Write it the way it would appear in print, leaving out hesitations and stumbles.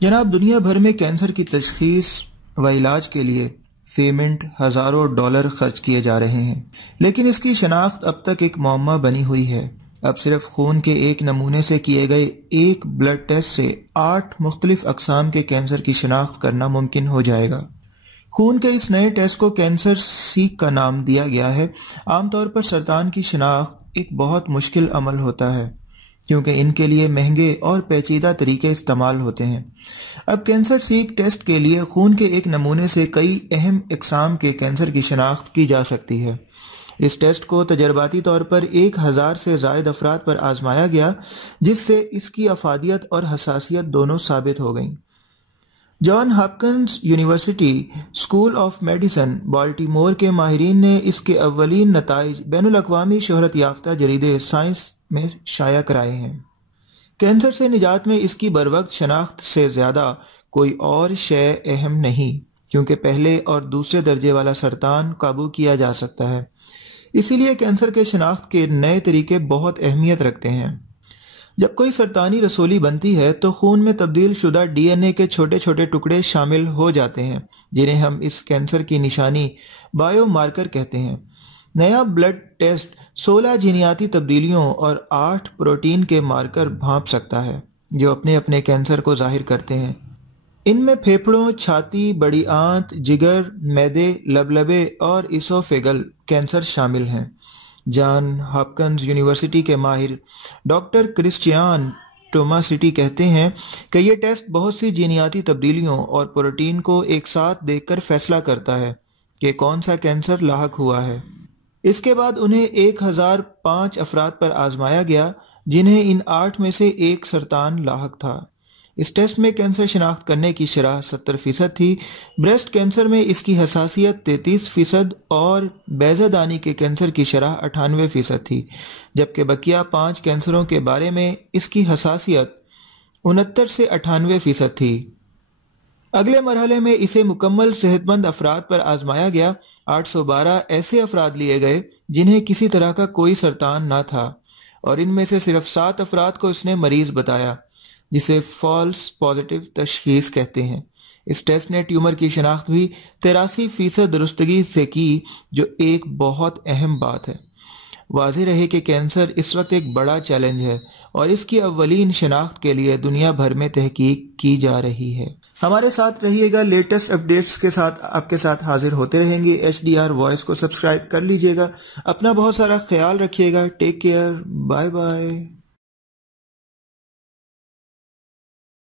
جناب، دنیا بھر میں کینسر کی تشخیص و علاج کے لیے فی منٹ ہزاروں ڈالر خرچ کیے جا رہے ہیں، لیکن اس کی شناخت اب تک ایک معمہ بنی ہوئی ہے۔ اب صرف خون کے ایک نمونے سے کیے گئے ایک بلڈ ٹیسٹ سے 8 مختلف اقسام کے کینسر کی شناخت کرنا ممکن ہو جائے گا۔ خون کے اس نئے ٹیسٹ کو کینسر سیک کا نام دیا گیا ہے۔ عام طور پر سرطان کی شناخت ایک بہت مشکل عمل ہوتا ہے کیونکہ ان کے لیے مہنگے اور پیچیدہ طریقے استعمال ہوتے ہیں۔ اب کینسر سیک ٹیسٹ کے لیے خون کے ایک نمونے سے کئی اہم اقسام کے کینسر کی شناخت کی جا سکتی ہے۔ اس ٹیسٹ کو تجرباتی طور پر 1000 سے زائد افراد پر آزمایا گیا، جس سے اس کی افادیت اور حساسیت دونوں ثابت ہو گئیں۔ John Hopkins university school of medicine Baltimore کے ماہرین نے اس کے اولین نتائج بین الاقوامی شہرت یافتہ جریدے سائنس میں شائع کرائے ہیں۔ کینسر سے نجات میں اس کی بروقت شناخت سے زیادہ کوئی اور شے اہم نہیں، کیونکہ پہلے اور دوسرے درجے والا سرطان قابو کیا جا سکتا ہے۔ اسی لیے کینسر کے شناخت کے نئے طریقے بہت اہمیت رکھتے ہیں۔ جب کوئی سرطانی رسولی بنتی ہے تو خون میں تبدیل شدہ ڈی این اے کے چھوٹے چھوٹے ٹکڑے شامل ہو جاتے ہیں، جنہیں ہم اس کینسر کی نشانی بائیو مارکر کہتے ہیں۔ نیا بلڈ ٹیسٹ 16 جینیاتی تبدیلیوں اور 8 پروٹین کے مارکر بھانپ سکتا ہے جو اپنے اپنے کینسر کو ظاہر کرتے ہیں۔ ان میں پھیپھڑوں، چھاتی، بڑی آنت، جگر، معدے، لبلبے اور اسوفیگل کینسر شامل ہیں۔ جان ہاپکنز یونیورسٹی کے ماہر ڈاکٹر کرسچیان ٹوماسٹی کہتے ہیں کہ یہ ٹیسٹ بہت سی جینیاتی تبدیلیوں اور پروٹین کو ایک ساتھ دیکھ کر فیصلہ کرتا ہے کہ کون سا کینسر لاحق ہوا ہے۔ اس کے بعد انہیں 1005 افراد پر آزمایا گیا جنہیں ان 8 میں سے ایک سرطان لاحق تھا۔ اس ٹیسٹ میں کینسر شناخت کرنے کی شرح 70% تھی۔ بریسٹ کینسر میں اس کی حساسیت 33% اور بیضہ دانی کے کینسر کی شرح 98% تھی، جبکہ بقیہ 5 کینسروں کے بارے میں اس کی حساسیت 69 سے 98% تھی۔ اگلے مرحلے میں اسے مکمل صحت مند افراد پر آزمایا گیا۔ 812 ایسے افراد لیے گئے جنہیں کسی طرح کا کوئی سرطان نہ تھا، اور ان میں سے صرف 7 افراد کو اس نے مریض بتایا، جسے فالس پازیٹیو تشخیص کہتے ہیں۔ اس ٹیسٹ نے ٹیومر کی شناخت بھی 83% درستگی سے کی، جو ایک بہت اہم بات ہے۔ واضح رہے کہ کینسر اس وقت ایک بڑا چیلنج ہے اور اس کی اولین شناخت کے لیے دنیا بھر میں تحقیق کی جا رہی ہے۔ ہمارے ساتھ رہیے گا، لیٹسٹ اپڈیٹس کے ساتھ آپ کے ساتھ حاضر ہوتے رہیں گے۔ HDR وائس کو سبسکرائب کر لیجئے گا۔ اپنا بہت سارا خیال رکھیے گا۔ Take care, bye bye.